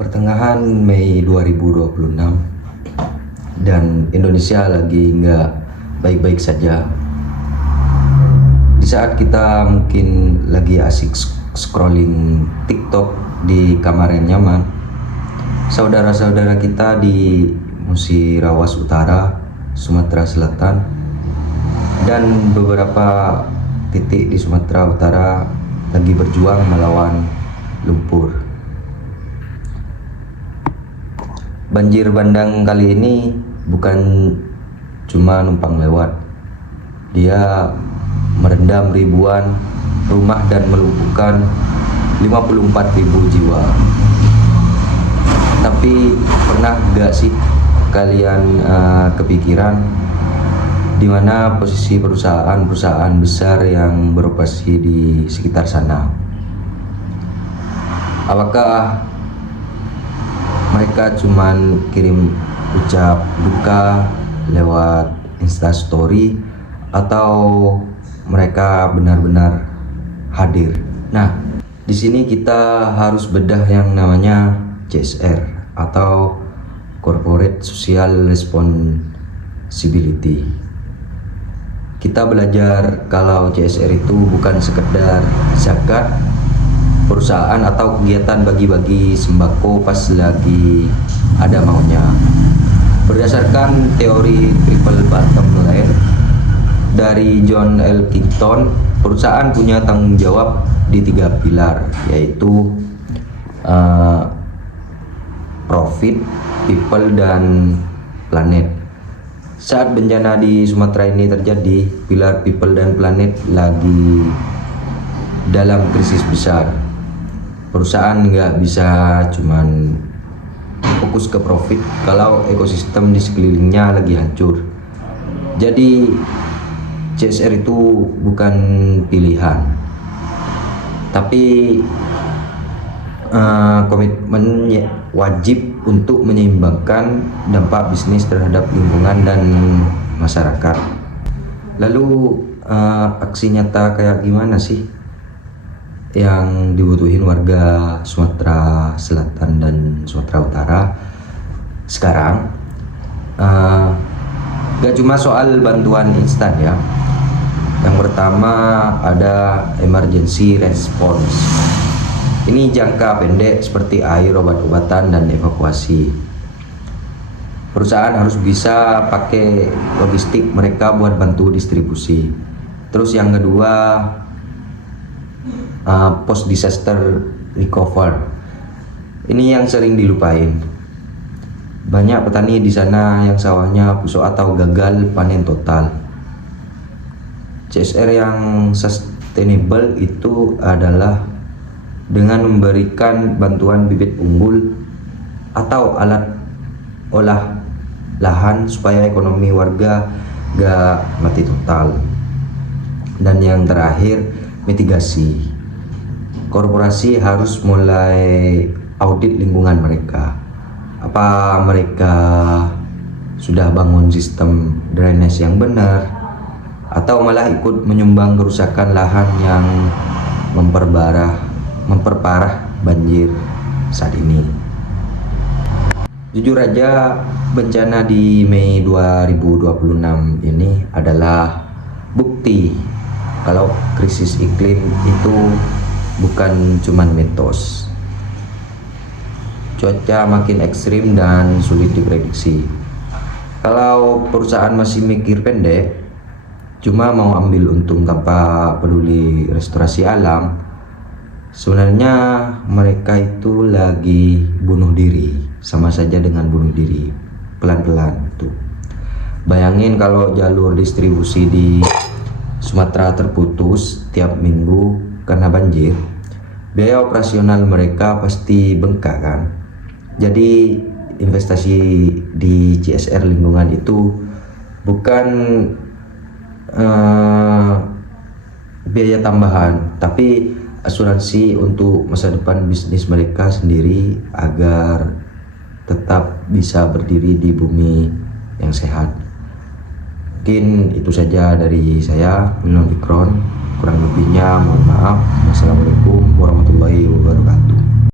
Pertengahan Mei 2026 dan Indonesia lagi nggak baik-baik saja. Di saat kita mungkin lagi asik scrolling TikTok di kamar yang nyaman, saudara-saudara kita di Musirawas Utara, Sumatera Selatan, dan beberapa titik di Sumatera Utara lagi berjuang melawan lumpur. Banjir bandang kali ini bukan cuma numpang lewat, dia merendam ribuan rumah dan melumpuhkan 54.000 jiwa. Tapi pernah gak sih kalian kepikiran di mana posisi perusahaan-perusahaan besar yang beroperasi di sekitar sana? Apakah mereka cuman kirim ucap duka lewat Instastory atau mereka benar-benar hadir? Nah, di sini kita harus bedah yang namanya CSR atau Corporate Social Responsibility. Kita belajar kalau CSR itu bukan sekedar zakat perusahaan atau kegiatan bagi-bagi sembako pas lagi ada maunya. Berdasarkan teori triple bottom line dari John L. Kingston, perusahaan punya tanggung jawab di 3 pilar, yaitu profit, people, dan planet. Saat bencana di Sumatera ini terjadi, pilar people dan planet lagi dalam krisis besar. Perusahaan nggak bisa cuman fokus ke profit kalau ekosistem di sekelilingnya lagi hancur. Jadi CSR itu bukan pilihan, tapi komitmen wajib untuk menyeimbangkan dampak bisnis terhadap lingkungan dan masyarakat. Lalu aksi nyata kayak gimana sih yang dibutuhin warga Sumatera Selatan dan Sumatera Utara sekarang? Gak cuma soal bantuan instan ya. Yang pertama ada emergency response. Ini jangka pendek seperti air, obat-obatan, dan evakuasi. Perusahaan harus bisa pakai logistik mereka buat bantu distribusi. Terus yang kedua, post disaster recover. Ini yang sering dilupain. Banyak petani di sana yang sawahnya busuk atau gagal panen total. CSR yang sustainable itu adalah dengan memberikan bantuan bibit unggul atau alat olah lahan supaya ekonomi warga gak mati total. Dan yang terakhir, mitigasi. Korporasi harus mulai audit lingkungan mereka. Apa mereka sudah bangun sistem drainase yang benar, atau malah ikut menyumbang kerusakan lahan yang memperparah banjir saat ini. Jujur aja, bencana di Mei 2026 ini adalah bukti kalau krisis iklim itu bukan cuman mitos. Cuaca makin ekstrim dan sulit diprediksi. Kalau perusahaan masih mikir pendek, cuma mau ambil untung tanpa peduli restorasi alam, sebenarnya mereka itu lagi bunuh diri, sama saja dengan bunuh diri pelan-pelan tuh. Bayangin kalau jalur distribusi di Sumatera terputus tiap minggu karena banjir, biaya operasional mereka pasti bengkak kan. Jadi investasi di CSR lingkungan itu bukan biaya tambahan, tapi asuransi untuk masa depan bisnis mereka sendiri agar tetap bisa berdiri di bumi yang sehat. Mungkin itu saja dari saya, Minal Ikron. Kurang lebihnya mohon maaf. Wassalamualaikum warahmatullahi wabarakatuh.